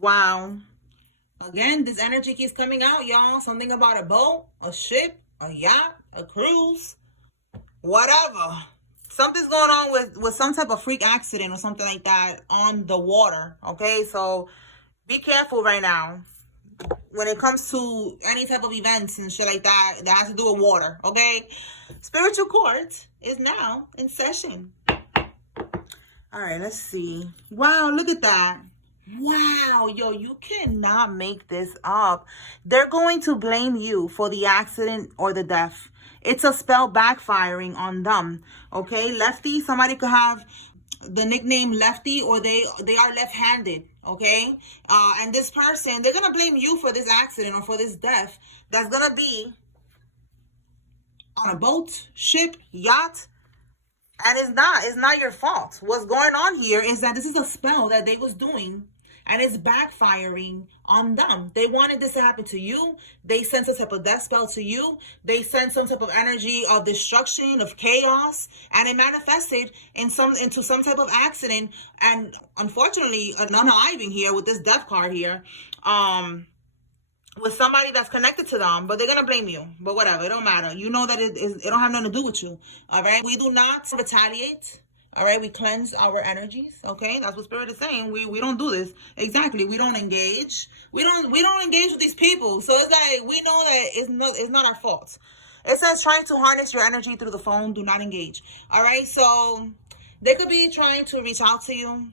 Wow. Again, this energy keeps coming out, y'all. Something about a boat, a ship, a yacht, a cruise, whatever. Something's going on with some type of freak accident or something like that on the water. Okay, so be careful right now when it comes to any type of events and shit like that that has to do with water. Okay, spiritual court is now in session. All right, let's see. Wow, look at that. Wow, yo, you cannot make this up. They're going to blame you for the accident or the death. It's a spell backfiring on them. Okay, Lefty, somebody could have the nickname Lefty, or they are left-handed. Okay, and this person, they're gonna blame you for this accident or for this death. That's gonna be on a boat, ship, yacht. And it's not your fault. What's going on here is that this is a spell that they was doing, and it's backfiring on them. They wanted this to happen to you. They sent some type of death spell to you. They sent some type of energy of destruction, of chaos, and it manifested into some type of accident. And unfortunately, unaliving here with this death card here, with somebody that's connected to them, but they're gonna blame you. But whatever, it don't matter. You know that it don't have nothing to do with you. All right, we do not retaliate. All right, we cleanse our energies. Okay, that's what Spirit is saying. We don't do this. Exactly, we don't engage. We don't engage with these people. So it's like we know that it's not our fault. It says trying to harness your energy through the phone. Do not engage. All right, so they could be trying to reach out to you.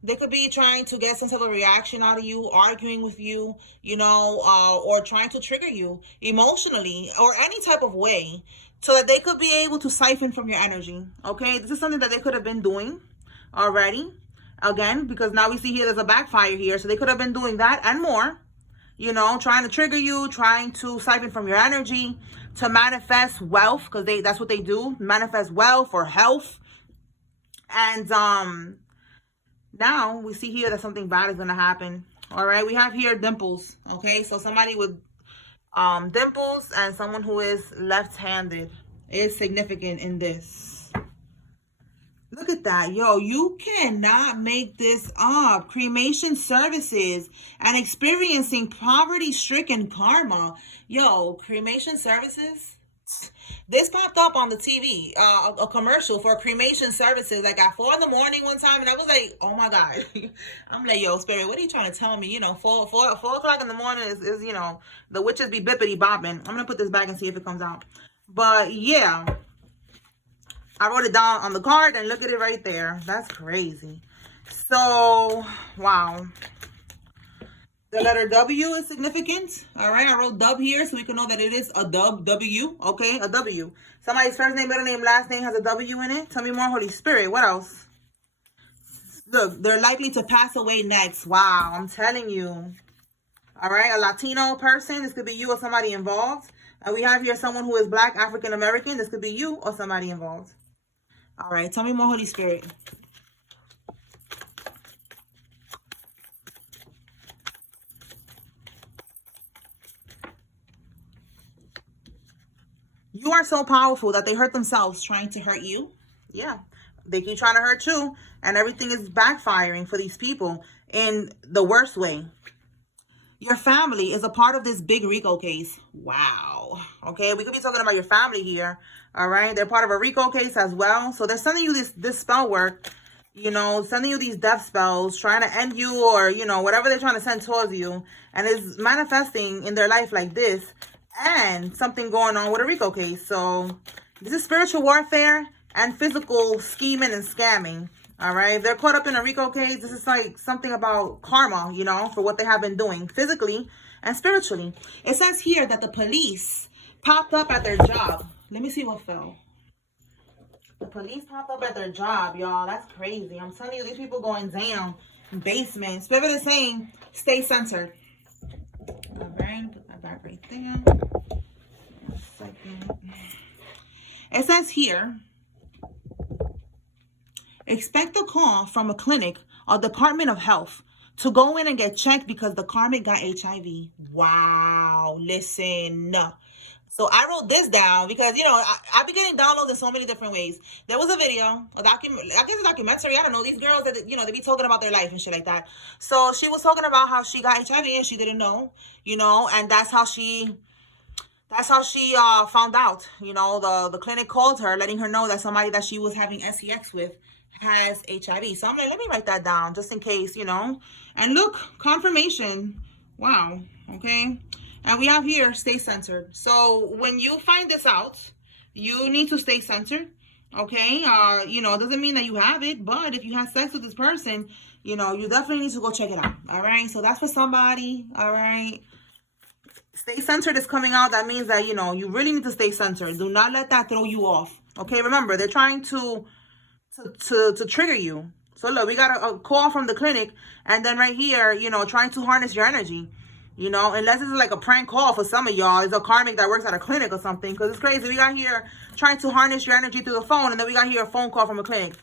They could be trying to get some type of reaction out of you, arguing with you, or trying to trigger you emotionally or any type of way so that they could be able to siphon from your energy. Okay, this is something that they could have been doing already. Again, because now we see here there's a backfire here. So they could have been doing that and more, trying to trigger you, trying to siphon from your energy to manifest wealth, because that's what they do, manifest wealth or health. And now we see here that something bad is going to happen. All right, we have here dimples. Okay, so somebody with dimples and someone who is left-handed is significant in this. Look at that. Yo, you cannot make this up. Cremation services and experiencing poverty-stricken karma. Yo, cremation services? This popped up on the TV, a commercial for cremation services, like at 4 a.m. one time, and I was like, oh my God. I'm like, yo, Spirit, what are you trying to tell me? 4 o'clock in the morning is the witches be bippity bopping. I'm going to put this back and see if it comes out. But yeah, I wrote it down on the card and look at it right there. That's crazy. So, wow. The letter W is significant. All right, I wrote dub here so we can know that it is a dub, W. Okay, a W. Somebody's first name, middle name, last name has a W in it. Tell me more, Holy Spirit. What else? Look, they're likely to pass away next. Wow, I'm telling you. All right, a Latino person. This could be you or somebody involved. And we have here someone who is Black, African American. This could be you or somebody involved. All right, tell me more, Holy Spirit. You are so powerful that they hurt themselves trying to hurt you. Yeah, they keep trying to hurt you, and everything is backfiring for these people in the worst way. Your family is a part of this big RICO case. Wow. Okay, we could be talking about your family here. All right, they're part of a RICO case as well. So they're sending you this spell work, sending you these death spells, trying to end you, or whatever they're trying to send towards you, and it's manifesting in their life like this. And something going on with a RICO case. So this is spiritual warfare and physical scheming and scamming. All right. If they're caught up in a RICO case, this is like something about karma, for what they have been doing physically and spiritually. It says here that the police popped up at their job. Let me see what fell. The police popped up at their job, y'all. That's crazy. I'm telling you, these people going down. Basement. Spirit is saying, stay centered. All right. Put that back right there. It says here, expect a call from a clinic or Department of Health to go in and get checked because the karmic got HIV. Wow. Listen. So I wrote this down because, you know, I've been getting downloads in so many different ways. There was a video, I guess a documentary. I don't know. These girls that, you know, they be talking about their life and shit like that. So she was talking about how she got HIV and she didn't know, you know, and that's how she found out. You know, the clinic called her, letting her know that somebody that she was having sex with has HIV. So I'm like, let me write that down just in case, you know. And look, confirmation. Wow. Okay. And we have here, stay centered. So when you find this out, you need to stay centered. Okay. You know, it doesn't mean that you have it, but if you have sex with this person, you know, you definitely need to go check it out. All right. So that's for somebody. All right. Stay centered is coming out. That means that, you know, you really need to stay centered. Do not let that throw you off. Okay. Remember, they're trying to trigger you. So look, we got a call from the clinic, and then right here, you know, trying to harness your energy. You know, unless it's like a prank call for some of y'all. It's a karmic that works at a clinic or something. Because it's crazy. We got here trying to harness your energy through the phone. And then we got here a phone call from a clinic.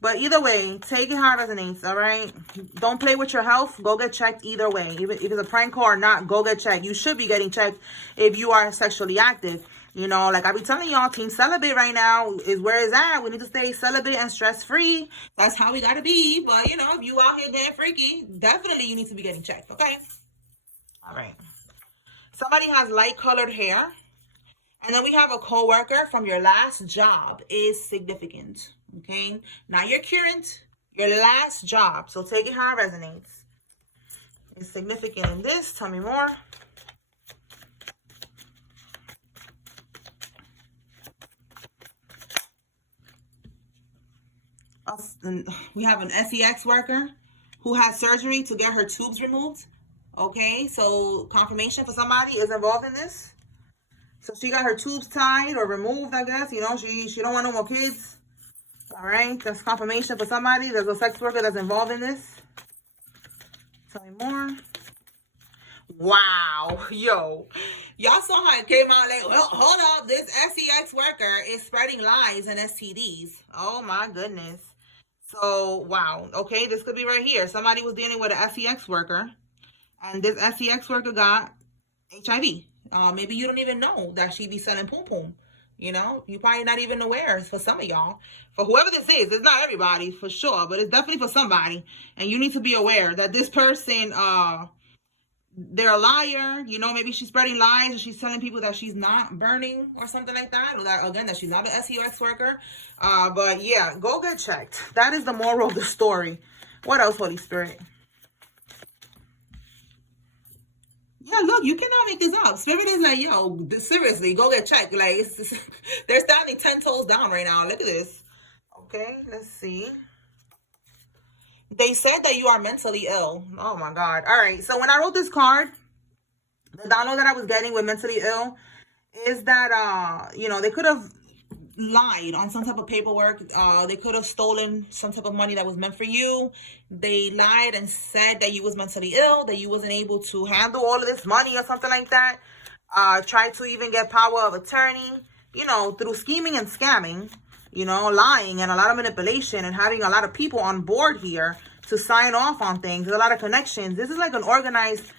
But either way, take it how it resonates, all right? Don't play with your health. Go get checked either way. Even if it's a prank call or not, go get checked. You should be getting checked if you are sexually active. You know, like I be telling y'all, Team Celibate right now is where it's at. We need to stay celibate and stress-free. That's how we got to be. But, you know, if you out here getting freaky, definitely you need to be getting checked, okay? All right. Somebody has light-colored hair. And then we have a coworker from your last job is significant, okay? Not your current, your last job. So take it how it resonates. It's significant in this. Tell me more. We have an sex worker who had surgery to get her tubes removed. Okay, so confirmation for somebody is involved in this. So she got her tubes tied or removed, I guess. You know, she don't want no more kids. All right, that's confirmation for somebody. There's a sex worker that's involved in this. Tell me more. Wow, yo, y'all saw how it came out like, well, hold up, this sex worker is spreading lies and STDs. Oh my goodness. So, wow, okay, this could be right here. Somebody was dealing with an sex worker, and this sex worker got HIV. Maybe you don't even know that she be selling poom poom. You know, you probably not even aware. For some of y'all, for whoever this is, it's not everybody for sure, but it's definitely for somebody. And you need to be aware that this person, they're a liar. You know, maybe she's spreading lies and she's telling people that she's not burning or something like that. Or that, again, that she's not an sex worker. But yeah, go get checked. That is the moral of the story. What else, Holy Spirit? Yeah, look, you cannot make this up. Spirit is like, yo, seriously, go get checked. Like, they're standing 10 toes down right now. Look at this. Okay, let's see. They said that you are mentally ill. Oh, my God. All right, so when I wrote this card, the download that I was getting with mentally ill is that, you know, they could have lied on some type of paperwork. They could have stolen some type of money that was meant for you. They lied and said that you was mentally ill, that you wasn't able to handle all of this money or something like that. Tried to even get power of attorney, you know, through scheming and scamming, you know, lying and a lot of manipulation and having a lot of people on board here to sign off on things. There's a lot of connections. This is like an organized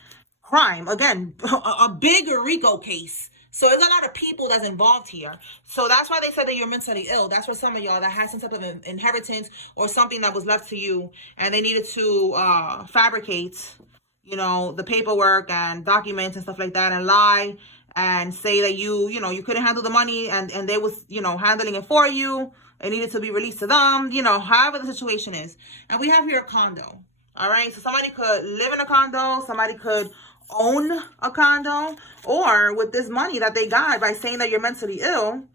crime. Again, a big RICO case. So there's a lot of people that's involved here. So that's why they said that you're mentally ill. That's for some of y'all that had some type of inheritance or something that was left to you, and they needed to fabricate, you know, the paperwork and documents and stuff like that, and lie and say that you know, you couldn't handle the money, and they was, you know, handling it for you. It needed to be released to them, you know, however the situation is. And we have here a condo. All right, so somebody could live in a condo. Somebody could own a condo, or with this money that they got by saying that you're mentally ill.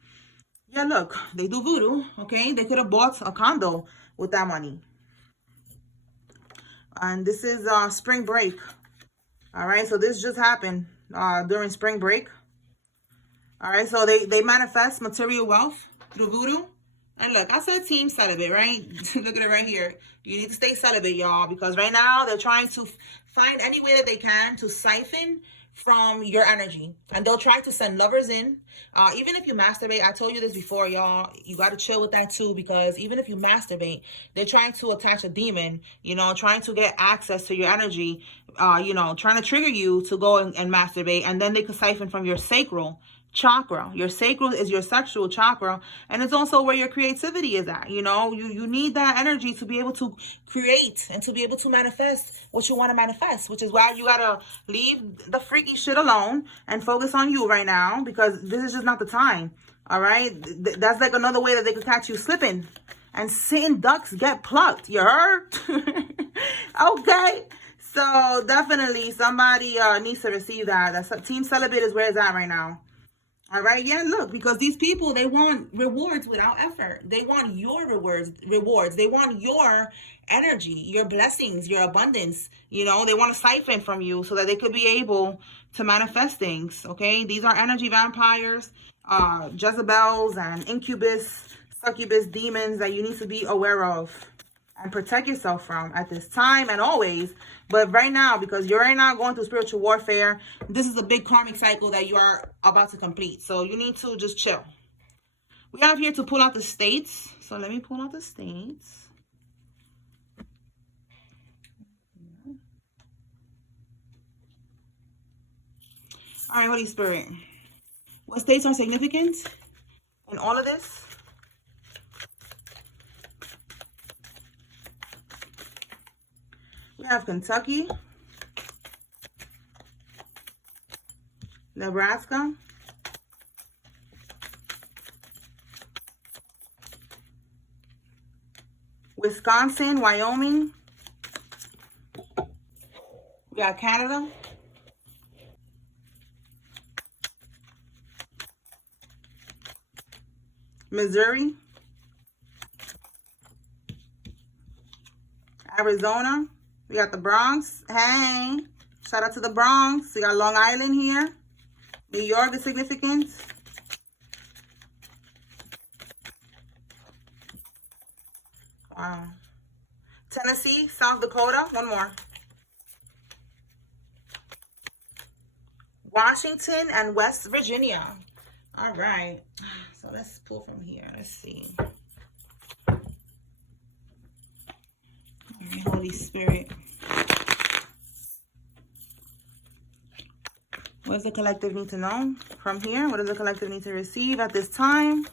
Yeah, look, they do voodoo. Okay, they could have bought a condo with that money. And this is spring break. All right, so this just happened during spring break. All right, so they manifest material wealth through voodoo. And look, I said team celibate, right? Look at it right here. You need to stay celibate, y'all, because right now they're trying to find any way that they can to siphon from your energy. And they'll try to send lovers in. Even if you masturbate, I told you this before, y'all, you got to chill with that too, because even if you masturbate, they're trying to attach a demon, you know, trying to get access to your energy, you know, trying to trigger you to go and masturbate. And then they could siphon from your sacral chakra. Your sacral is your sexual chakra, and it's also where your creativity is at. You know, you need that energy to be able to create and to be able to manifest what you want to manifest, which is why you gotta leave the freaky shit alone and focus on you right now, because this is just not the time. All right, that's like another way that they could catch you slipping. And sitting ducks get plucked. You heard? Okay. So definitely somebody needs to receive that. That's Team Celibate is where it's at right now. All right. Yeah, look, because these people, they want rewards without effort. They want your rewards. They want your energy, your blessings, your abundance. You know, they want to siphon from you so that they could be able to manifest things. Okay. These are energy vampires, Jezebels and incubus, succubus demons that you need to be aware of and protect yourself from at this time and always. But right now, because you're right now going through spiritual warfare, this is a big karmic cycle that you are about to complete. So you need to just chill. We have here to pull out the states. So let me pull out the states. All right, Holy Spirit. What states are significant in all of this? We have Kentucky, Nebraska, Wisconsin, Wyoming. We got Canada, Missouri, Arizona. We got the Bronx. Hey, shout out to the Bronx. We got Long Island here. New York is significant. Wow. Tennessee, South Dakota. One more. Washington and West Virginia. All right. So let's pull from here. Let's see. Holy Spirit. What does the collective need to know from here? What does the collective need to receive at this time?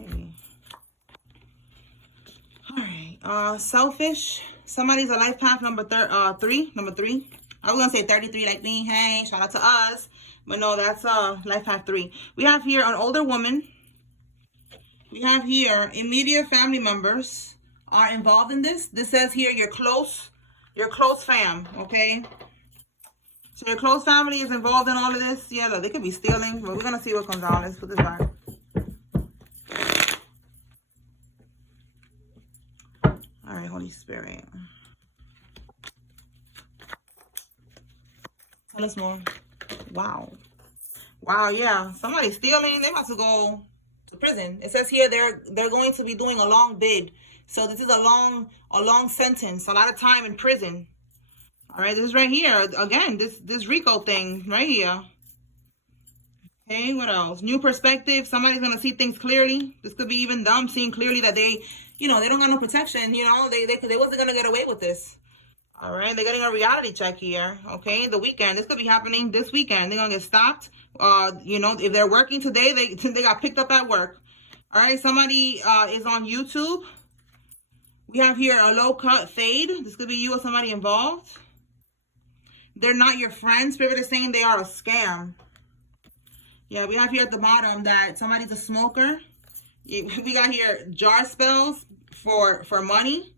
Okay. All right. Selfish. Somebody's a life path number three. Number 3. I was gonna say 33 like me. Hey, shout out to us. But no, that's life path 3. We have here an older woman. We have here immediate family members are involved in this. This says here your close fam, okay? So your close family is involved in all of this. Yeah, look, they could be stealing, but we're gonna see what comes out. Let's put this back. All right, Holy Spirit. Tell us more. Wow. Wow, yeah. Somebody's stealing. They about to go to prison. It says here they're going to be doing a long bid. So this is a long sentence, a lot of time in prison. All right, this is right here. Again, this RICO thing right here. Okay, what else? New perspective. Somebody's gonna see things clearly. This could be even them seeing clearly that they, you know, they don't got no protection. You know, they wasn't gonna get away with this. All right, they're getting a reality check here. Okay, the weekend. This could be happening this weekend. They're gonna get stopped. You know, if they're working today, they got picked up at work. All right, somebody is on YouTube. We have here a low cut fade. This could be you or somebody involved. They're not your friends. Spirit is saying they are a scam. Yeah, we have here at the bottom that somebody's a smoker. We got here jar spells for money.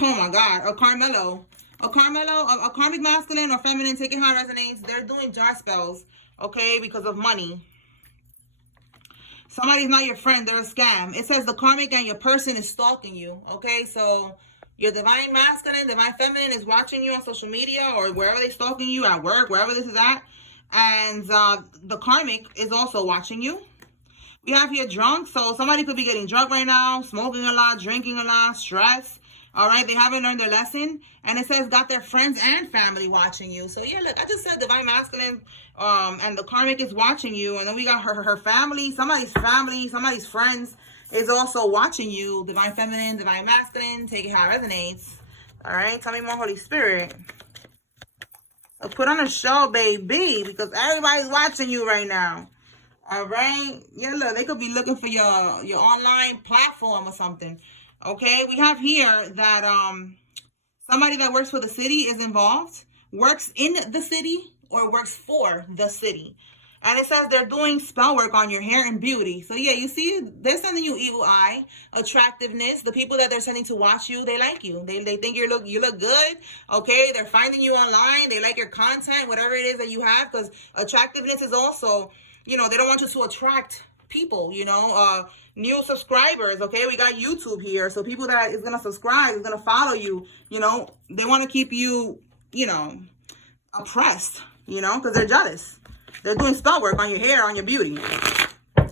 Oh my God, a Carmelo. A karmic masculine or feminine, taking how it resonates. They're doing jar spells, okay, because of money. Somebody's not your friend. They're a scam. It says the karmic and your person is stalking you, okay? So your divine masculine, divine feminine is watching you on social media or wherever they're stalking you, at work, wherever this is at. And the karmic is also watching you. We have here drunk. So somebody could be getting drunk right now, smoking a lot, drinking a lot, stress. All right, they haven't learned their lesson. And it says got their friends and family watching you. So yeah, look, I just said divine masculine and the karmic is watching you. And then we got her family, somebody's friends is also watching you. Divine feminine, divine masculine, take it how it resonates. All right, tell me more, Holy Spirit. So put on a show, baby, because everybody's watching you right now. All right. Yeah, look, they could be looking for your online platform or something. Okay, we have here that somebody that works for the city is involved, works in the city, or works for the city. And it says they're doing spell work on your hair and beauty. So yeah, you see, they're sending you evil eye, attractiveness. The people that they're sending to watch you, they like you. They think you look good. Okay, they're finding you online. They like your content, whatever it is that you have, because attractiveness is also, you know, they don't want you to attract people, you know, new subscribers. Okay, we got YouTube here, so people that is gonna subscribe, is gonna follow you, you know, they want to keep you, you know, oppressed, you know, because they're jealous. They're doing spell work on your hair, on your beauty.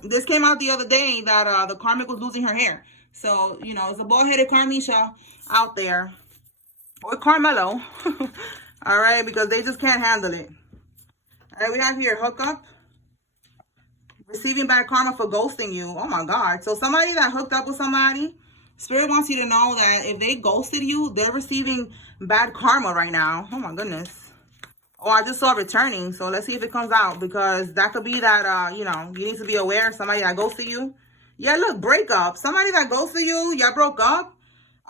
This came out the other day that the karmic was losing her hair. So, you know, it's a bald-headed Carmisha out there, or Carmelo. All right, because they just can't handle it. All right, we have here hookup. Receiving bad karma for ghosting you. Oh my God. So somebody that hooked up with somebody, Spirit wants you to know that if they ghosted you, they're receiving bad karma right now. Oh my goodness. Oh, I just saw returning. So let's see if it comes out, because that could be that, you know, you need to be aware of somebody that ghosted you. Yeah, look, breakup. Somebody that ghosted you, y'all broke up.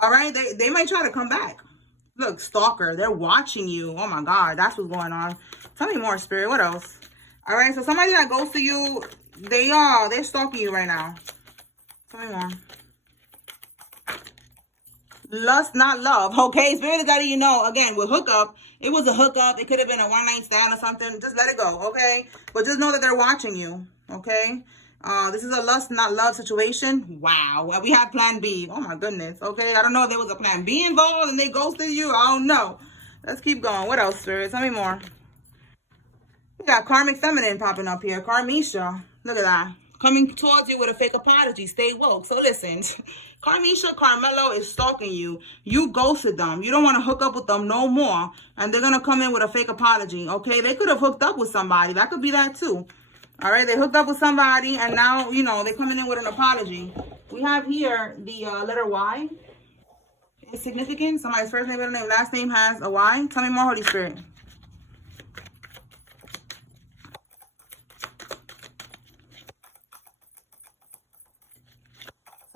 All right, they might try to come back. Look, stalker. They're watching you. Oh my God, that's what's going on. Tell me more, Spirit. What else? All right, so somebody that ghosted you, they're stalking you right now. Tell me more. Lust, not love. Okay, Spirit is letting you know, again, with hookup, it was a hookup. It could have been a one-night stand or something. Just let it go, okay? But just know that they're watching you, okay? This is a lust, not love situation. Wow. Well, we have plan B. Oh, my goodness, okay? I don't know if there was a plan B involved and they ghosted you. I don't know. Let's keep going. What else, Spirit? Tell me more. We got karmic feminine popping up here. Carmisha. Look at that. Coming towards you with a fake apology. Stay woke. So listen, Carmisha, Carmelo is stalking you. You ghosted them. You don't want to hook up with them no more. And they're going to come in with a fake apology. Okay, they could have hooked up with somebody. That could be that too. All right, they hooked up with somebody and now, you know, they're coming in with an apology. We have here the letter Y. It's significant. Somebody's first name, middle name, last name has a Y. Tell me more, Holy Spirit.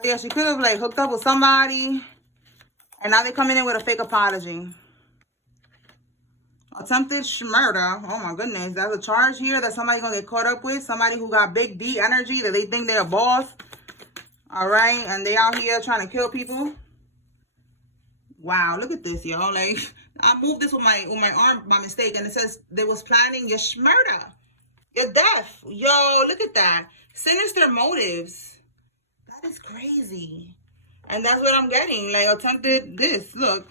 Yeah, she could have like hooked up with somebody and now they're coming in with a fake apology. Attempted murder. Oh my goodness. That's a charge here that somebody's gonna get caught up with. Somebody who got big D energy, that they think they're a boss. All right, and they out here trying to kill people. Wow, look at this, y'all. Like, I moved this with my arm by mistake, and it says they was planning your murder, your death. Yo, look at that. Sinister motives. That is crazy. And that's what I'm getting. Like, attempted this. Look.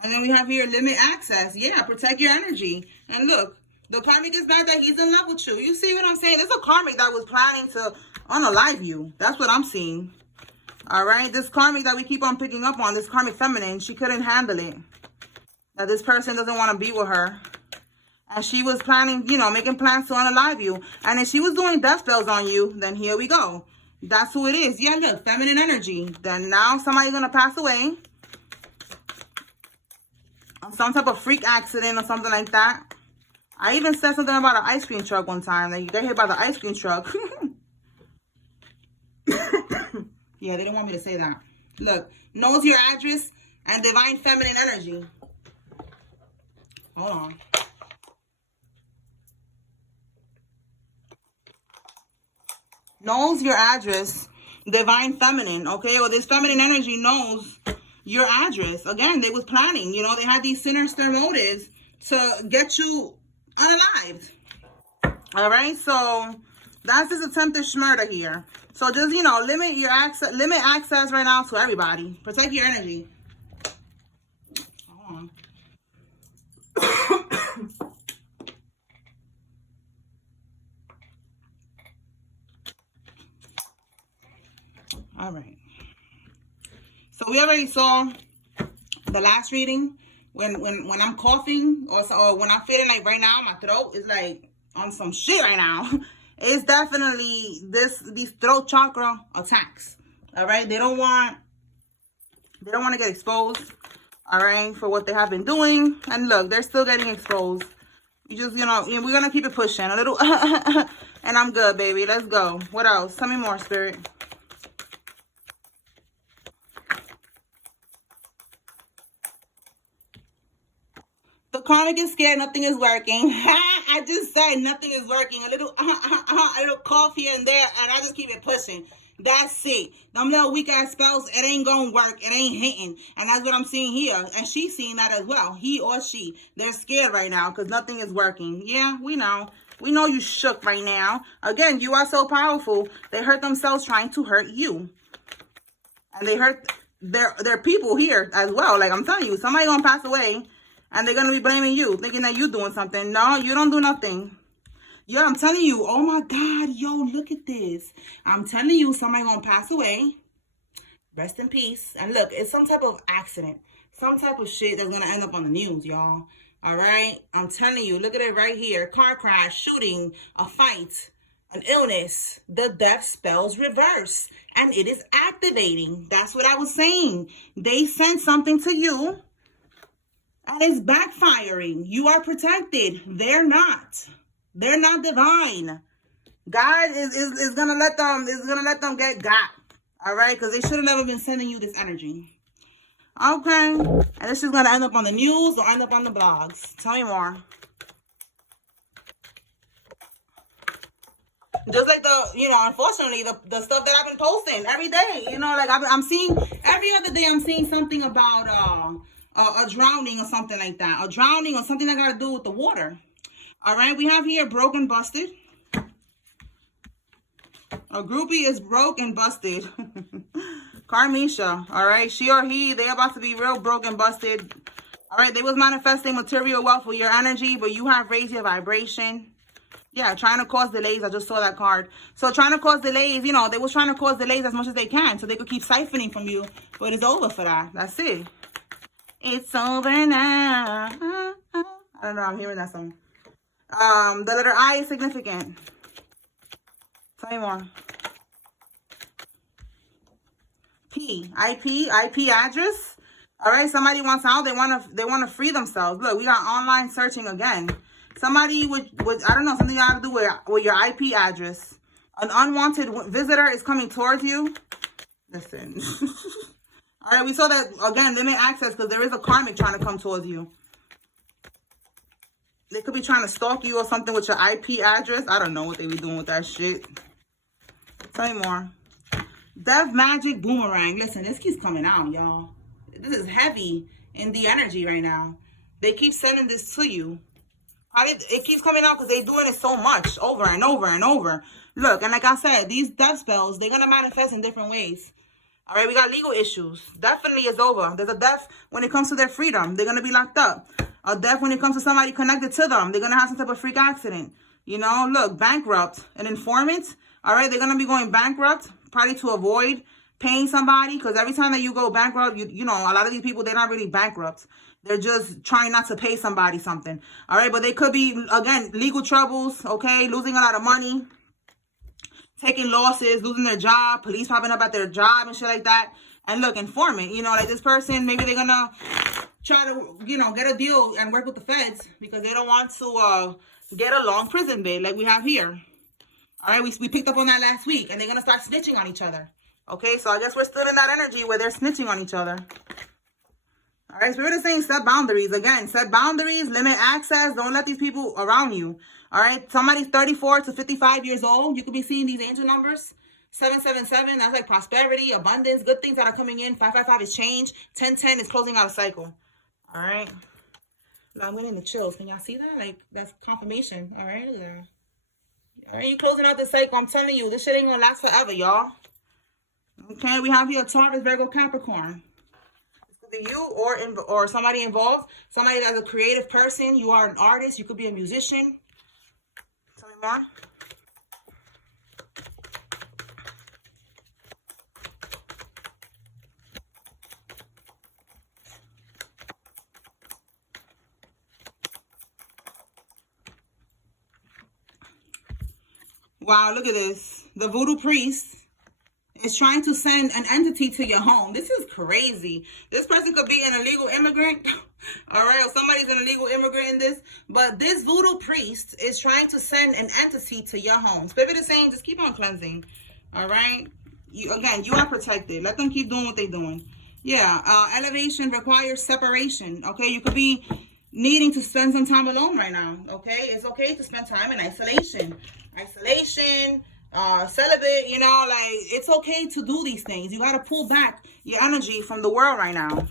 And then we have here limit access. Yeah, protect your energy. And look, the karmic is mad that he's in love with you. You see what I'm saying? There's a karmic that was planning to unalive you. That's what I'm seeing. All right? This karmic that we keep on picking up on, this karmic feminine, she couldn't handle it. That this person doesn't want to be with her. And she was planning, you know, making plans to unalive you. And if she was doing death spells on you, then here we go. That's who it is. Yeah, look, feminine energy. Then now somebody's going to pass away. Some type of freak accident or something like that. I even said something about an ice cream truck one time. Like, you get hit by the ice cream truck. Yeah, they didn't want me to say that. Look, knows your address and divine feminine energy. Hold on. Knows your address, divine feminine, okay? Or this feminine energy knows your address. Again, they was planning, you know, they had these sinister motives to get you unalived. All right, so that's this attempted murder here. So just, you know, limit access right now to everybody. Protect your energy. Hold on. All right. So we already saw the last reading. When I'm coughing or when I'm feeling like right now my throat is like on some shit right now, it's definitely these throat chakra attacks. All right, they don't want to get exposed. all right, for what they have been doing. And look, they're still getting exposed. You just, you know, we're going to keep it pushing a little. And I'm good, baby. Let's go. What else? Tell me more, Spirit. The karmic is scared. Nothing is working. I just said nothing is working. A little, a little cough here and there, and I just keep it pushing. That's it. Them little weak ass spells, it ain't gonna work. It ain't hitting. And that's what I'm seeing here. And she's seeing that as well. He or she. They're scared right now because nothing is working. Yeah, we know. We know you shook right now. Again, you are so powerful. They hurt themselves trying to hurt you. And they hurt their people here as well. Like I'm telling you, somebody gonna pass away. And they're going to be blaming you, thinking that you're doing something. No, you don't do nothing. Yo, I'm telling you. Oh, my God. Yo, look at this. I'm telling you, somebody going to pass away. Rest in peace. And look, it's some type of accident. Some type of shit that's going to end up on the news, y'all. All right? I'm telling you. Look at it right here. Car crash, shooting, a fight, an illness. The death spells reverse. And it is activating. That's what I was saying. They sent something to you. And it's backfiring. You are protected. They're not. They're not divine. God is gonna let them get got. All right, because they should have never been sending you this energy. Okay, and this is gonna end up on the news or end up on the blogs. Tell me more. Just like unfortunately, the stuff that I've been posting every day. Like I'm seeing every other day. I'm seeing something about a drowning or something like that. A drowning or something that got to do with the water. All right, we have here broke and busted. A groupie is broke and busted. Karmisha, all right, she or he, they about to be real broke and busted. All right, they was manifesting material wealth with your energy, but you have raised your vibration. Yeah, trying to cause delays. I just saw that card. So trying to cause delays, they was trying to cause delays as much as they can so they could keep siphoning from you. But it's over for that. That's it. It's over now. I don't know. I'm hearing that song. The letter I is significant. Tell me more. P. IP address. All right. Somebody wants out. They want to free themselves. Look, we got online searching again. Somebody with I don't know, something you got to do with your IP address. An unwanted visitor is coming towards you. Listen. All right, we saw that, again, limit access because there is a karmic trying to come towards you. They could be trying to stalk you or something with your IP address. I don't know what they be doing with that shit. Tell me more. Death magic boomerang. Listen, this keeps coming out, y'all. This is heavy in the energy right now. They keep sending this to you. It keeps coming out because they're doing it so much over and over and over. Look, and like I said, these death spells, they're going to manifest in different ways. All right, we got legal issues. Definitely is over. There's a death when it comes to their freedom. They're going to be locked up. A death when it comes to somebody connected to them. They're going to have some type of freak accident. Look, bankrupt. An informant. All right, they're going to be going bankrupt. Probably to avoid paying somebody. Because every time that you go bankrupt, a lot of these people, they're not really bankrupt. They're just trying not to pay somebody something. All right, but they could be, again, legal troubles. Okay, losing a lot of money. Taking losses, losing their job, police popping up at their job and shit like that. And look, informant, like this person, maybe they're gonna try to, get a deal and work with the feds because they don't want to get a long prison bid like we have here. All right, we picked up on that last week, and they're gonna start snitching on each other. Okay, so I guess we're still in that energy where they're snitching on each other. All right, Spirit is saying set boundaries. Again, set boundaries, limit access. Don't let these people around you. All right, somebody's 34 to 55 years old. You could be seeing these angel numbers. 777, that's like prosperity, abundance, good things that are coming in. 555 is change. 1010 is closing out a cycle. All right. Now I'm getting the chills. Can y'all see that? Like, that's confirmation. All right, look at that. All right, you closing out the cycle. I'm telling you, this shit ain't gonna last forever, y'all. Okay, we have here Taurus, Virgo, Capricorn. You or somebody involved, somebody that's a creative person. You are an artist. You could be a musician. Tell me more. Wow, look at this. The voodoo priest is trying to send an entity to your home. This is crazy. This person could be an illegal immigrant. All right, or somebody's an illegal immigrant in this. But this voodoo priest is trying to send an entity to your home. Spirit is saying, just keep on cleansing. All right. You are protected. Let them keep doing what they're doing. Yeah. Elevation requires separation. Okay. You could be needing to spend some time alone right now. Okay. It's okay to spend time in isolation. Celibate, you know, like, it's okay to do these things. You got to pull back your energy from the world right now.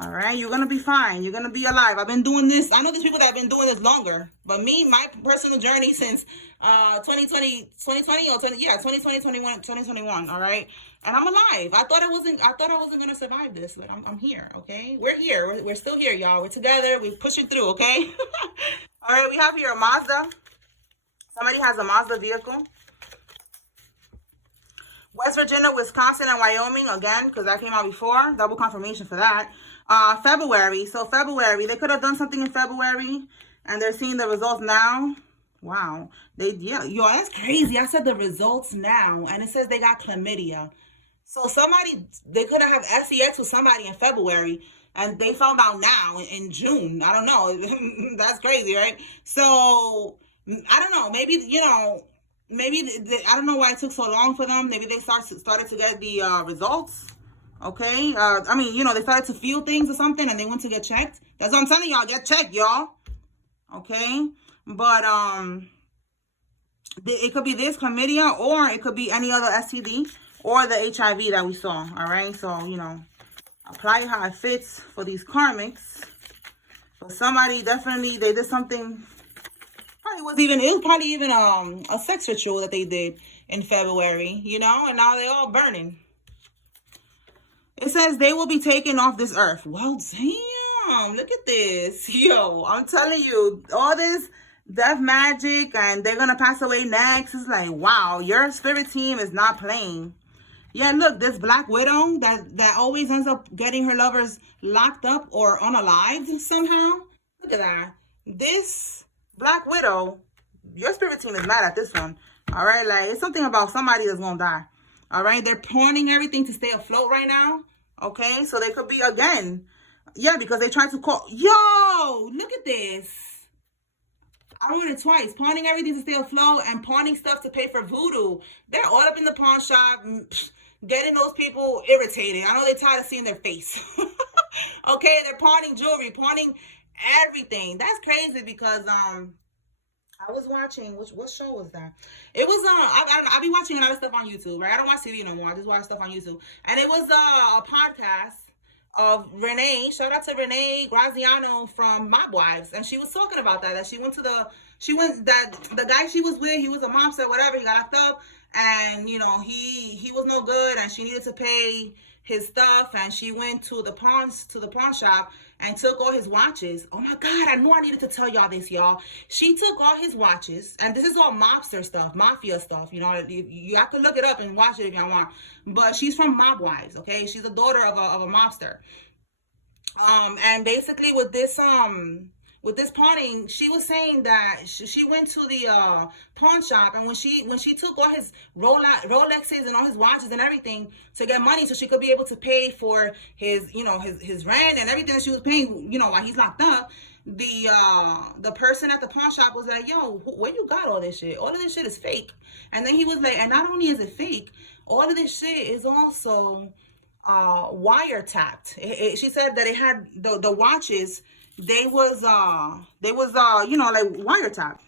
All right, you're going to be fine. You're going to be alive. I've been doing this. I know there's people that have been doing this longer, but me, my personal journey since 2020 or 2021, all right? And I'm alive. I thought I wasn't going to survive this, but I'm here, okay? We're here. We're still here, y'all. We're together. We're pushing through, okay? All right, we have here a Mazda. Somebody has a Mazda vehicle. West Virginia, Wisconsin, and Wyoming, again, because that came out before. Double confirmation for that. February. So February, they could have done something in February, and they're seeing the results now. Wow. Yo, that's crazy. I said the results now, and it says they got chlamydia. So they could have sex with somebody in February, and they found out now in June. I don't know. That's crazy, right? So, I don't know. Maybe, you know, I don't know why it took so long for them. Maybe they started to get the results. Okay. I mean, you know, they started to feel things or something, and they went to get checked. That's what I'm telling y'all. Get checked, y'all. Okay. But it could be this chlamydia, or it could be any other STD, or the HIV that we saw. All right. So, you know, apply it how it fits for these karmics. But somebody definitely, they did something. It was probably even a sex ritual that they did in February, you know, and now they're all burning. It says they will be taken off this earth. Well, damn, look at this. Yo, I'm telling you, all this death magic, and they're going to pass away next. It's like, wow, your spirit team is not playing. Yeah, look, this Black Widow that always ends up getting her lovers locked up or unalived somehow. Look at that. This Black Widow, your spirit team is mad at this one. All right, like, it's something about somebody that's gonna die. All right, they're pawning everything to stay afloat right now. Okay, so they could be again. Yeah, because they tried to call. Yo, look at this. I wrote it twice. Pawning everything to stay afloat and pawning stuff to pay for voodoo. They're all up in the pawn shop, getting those people irritated. I know they're tired of seeing their face. Okay, they're pawning jewelry, pawning everything. That's crazy because I was watching, what show was that? It was I be watching a lot of stuff on YouTube, right? I don't watch TV no more. I just watch stuff on YouTube. And it was a podcast of Renee. Shout out to Renee Graziano from Mob Wives, and she was talking about that the guy she was with, he was a mobster, whatever. He got locked up, and you know he was no good, and she needed to pay his stuff, and she went to the pawn shop and took all his watches. Oh my God, I knew I needed to tell y'all this, y'all. She took all his watches, and this is all mobster stuff, mafia stuff, you know. You have to look it up and watch it if y'all want. But she's from Mob Wives, okay? She's a daughter of a mobster. And basically with this pawning, she was saying that she went to the pawn shop, and when she took all his Rolexes and all his watches and everything to get money so she could be able to pay for his, you know, his rent and everything that she was paying, you know, while he's locked up, the person at the pawn shop was like, yo, where you got all this shit? All of this shit is fake. And then he was like, and not only is it fake, all of this shit is also wiretapped. She said that it had the watches. They was you know, like wiretap.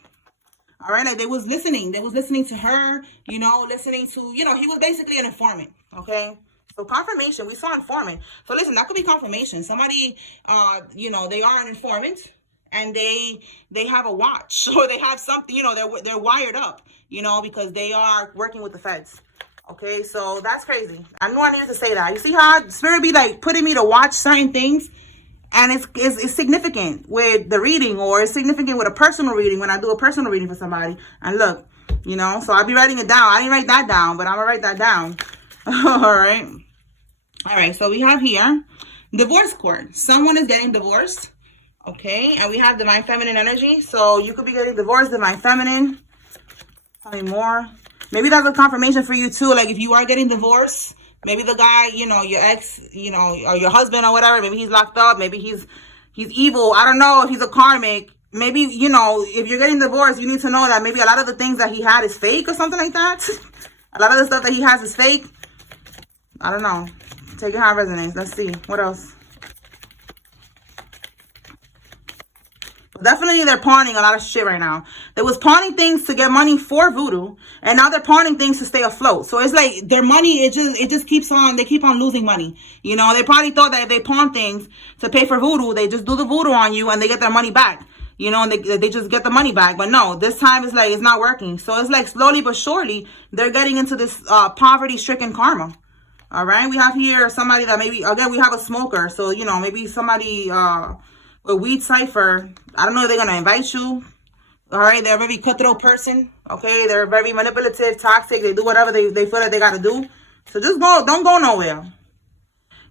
All right, like they was listening to her, you know, listening to, you know, he was basically an informant. Okay, so confirmation, we saw informant. So listen, that could be confirmation. Somebody, you know, they are an informant, and they have a watch, or they have something, you know, they're wired up, you know, because they are working with the feds. Okay, so that's crazy. I knew I needed to say that. You see how Spirit be like putting me to watch certain things? And it's significant with the reading, or it's significant with a personal reading when I do a personal reading for somebody. And look, you know, so I'll be writing it down. I didn't write that down, but I'm going to write that down. All right. All right. So we have here divorce court. Someone is getting divorced. Okay. And we have divine feminine energy. So you could be getting divorced, divine feminine. Tell me more. Maybe that's a confirmation for you too. Like if you are getting divorced, maybe the guy, you know, your ex, you know, or your husband or whatever, maybe he's locked up, maybe he's evil. I don't know if he's a karmic. Maybe, you know, if you're getting divorced, you need to know that maybe a lot of the things that he had is fake or something like that. A lot of the stuff that he has is fake. I don't know. Take it how it resonates. Let's see. What else? Definitely they're pawning a lot of shit right now. They was pawning things to get money for Voodoo, and now they're pawning things to stay afloat. So it's like their money, it just keeps on, they keep on losing money. You know, they probably thought that if they pawn things to pay for Voodoo, they just do the Voodoo on you and they get their money back. You know, and they just get the money back. But no, this time it's like it's not working. So it's like slowly but surely they're getting into this poverty-stricken karma. All right, we have here somebody that maybe, again, we have a smoker. So, you know, maybe somebody a weed cipher. I don't know if they're gonna invite you. All right, they're a very cutthroat person. Okay, they're very manipulative, toxic. They do whatever they feel like they gotta do. So just go, don't go nowhere.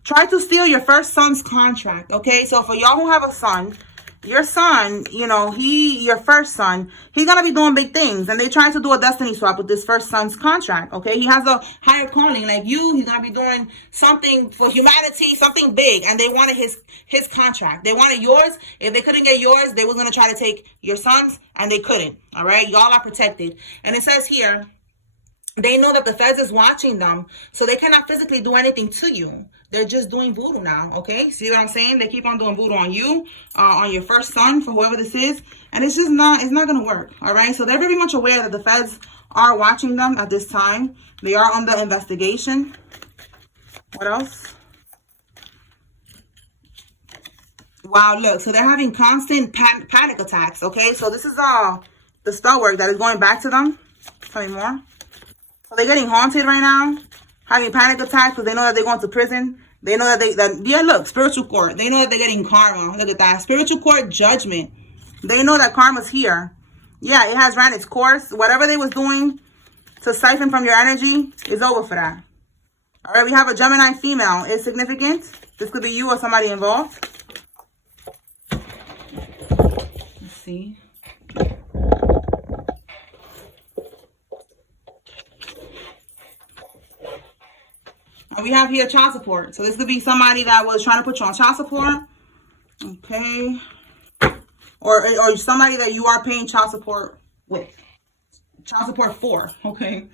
Try to steal your first son's contract. Okay, so for y'all who have a son, your son, you know, your first son, he's gonna be doing big things, and they trying to do a destiny swap with this first son's contract. Okay, he has a higher calling like you. He's gonna be doing something for humanity, something big, and they wanted his contract. They wanted yours. If they couldn't get yours, they was gonna try to take your son's, and they couldn't. All right, y'all are protected. And it says here, they know that the feds is watching them, so they cannot physically do anything to you. They're just doing voodoo now, okay? See what I'm saying? They keep on doing voodoo on you, on your first son, for whoever this is, and it's just not, it's not going to work, all right? So they're very much aware that the feds are watching them at this time. They are under investigation. What else? Wow, look, so they're having constant panic attacks, okay? So this is the star work that is going back to them. Tell me more. So they're getting haunted right now, having panic attacks because they know that they're going to prison. They know that yeah, look, spiritual court. They know that they're getting karma. Look at that. Spiritual court judgment. They know that karma's here. Yeah, it has ran its course. Whatever they was doing to siphon from your energy is over for that. All right, we have a Gemini female. Is significant. This could be you or somebody involved. Let's see. We have here child support. So this could be somebody that was trying to put you on child support. Okay. Or somebody that you are paying child support with. Child support for. Okay.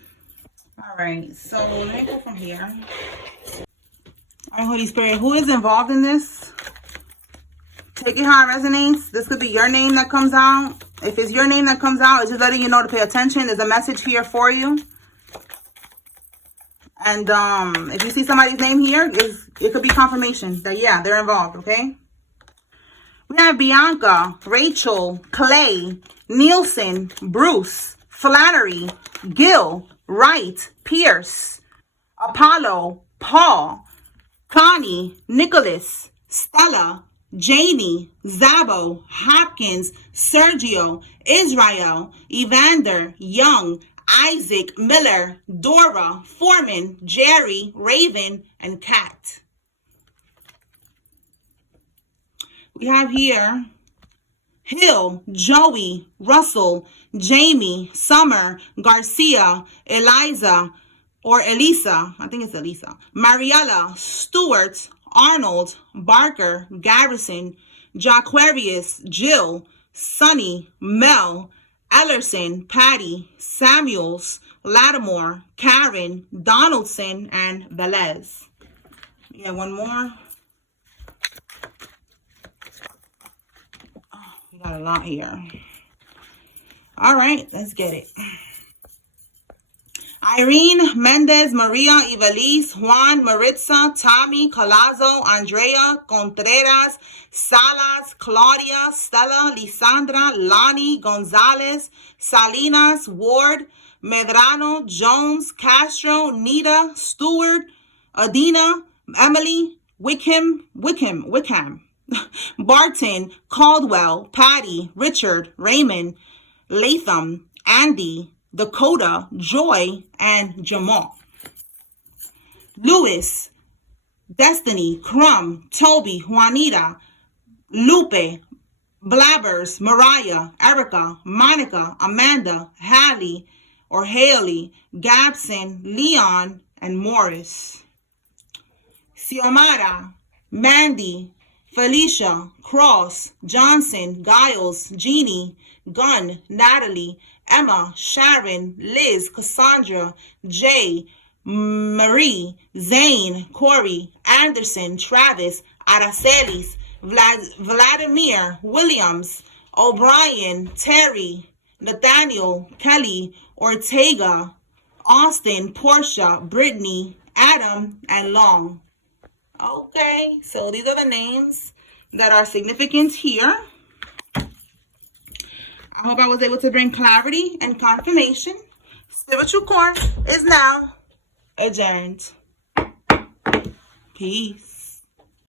All right. So let me go from here. All right, Holy Spirit. Who is involved in this? Take it how it resonates. This could be your name that comes out. If it's your name that comes out, it's just letting you know to pay attention. There's a message here for you. And if you see somebody's name here, it could be confirmation that, yeah, they're involved, okay? We have Bianca, Rachel, Clay, Nielsen, Bruce, Flannery, Gil, Wright, Pierce, Apollo, Paul, Connie, Nicholas, Stella, Janie, Zabo, Hopkins, Sergio, Israel, Evander, Young, Isaac, Miller, Dora, Foreman, Jerry, Raven, and Kat. We have here Hill, Joey, Russell, Jamie, Summer, Garcia, Eliza, or Elisa, I think it's Elisa, Mariella, Stewart, Arnold, Barker, Garrison, Jaquarius, Jill, Sonny, Mel, Ellerson, Patty, Samuels, Lattimore, Karen, Donaldson, and Velez. Yeah, one more. Oh, we got a lot here. All right, let's get it. Irene, Mendez, Maria, Ivelisse, Juan, Maritza, Tommy, Colazo, Andrea, Contreras, Salas, Claudia, Stella, Lisandra, Lonnie, Gonzalez, Salinas, Ward, Medrano, Jones, Castro, Nita, Stewart, Adina, Emily, Wickham, Barton, Caldwell, Patty, Richard, Raymond, Latham, Andy, Dakota, Joy, and Jamal. Lewis, Destiny, Crumb, Toby, Juanita, Lupe, Blabbers, Mariah, Erica, Monica, Amanda, Hallie, or Haley, Gabson, Leon, and Morris. Xiomara, Mandy, Felicia, Cross, Johnson, Giles, Jeannie, Gunn, Natalie, Emma, Sharon, Liz, Cassandra, Jay, Marie, Zane, Corey, Anderson, Travis, Aracelis, Vladimir, Williams, O'Brien, Terry, Nathaniel, Kelly, Ortega, Austin, Portia, Brittany, Adam, and Long. Okay, so these are the names that are significant here. I hope I was able to bring clarity and confirmation. Spiritual court is now adjourned. Peace.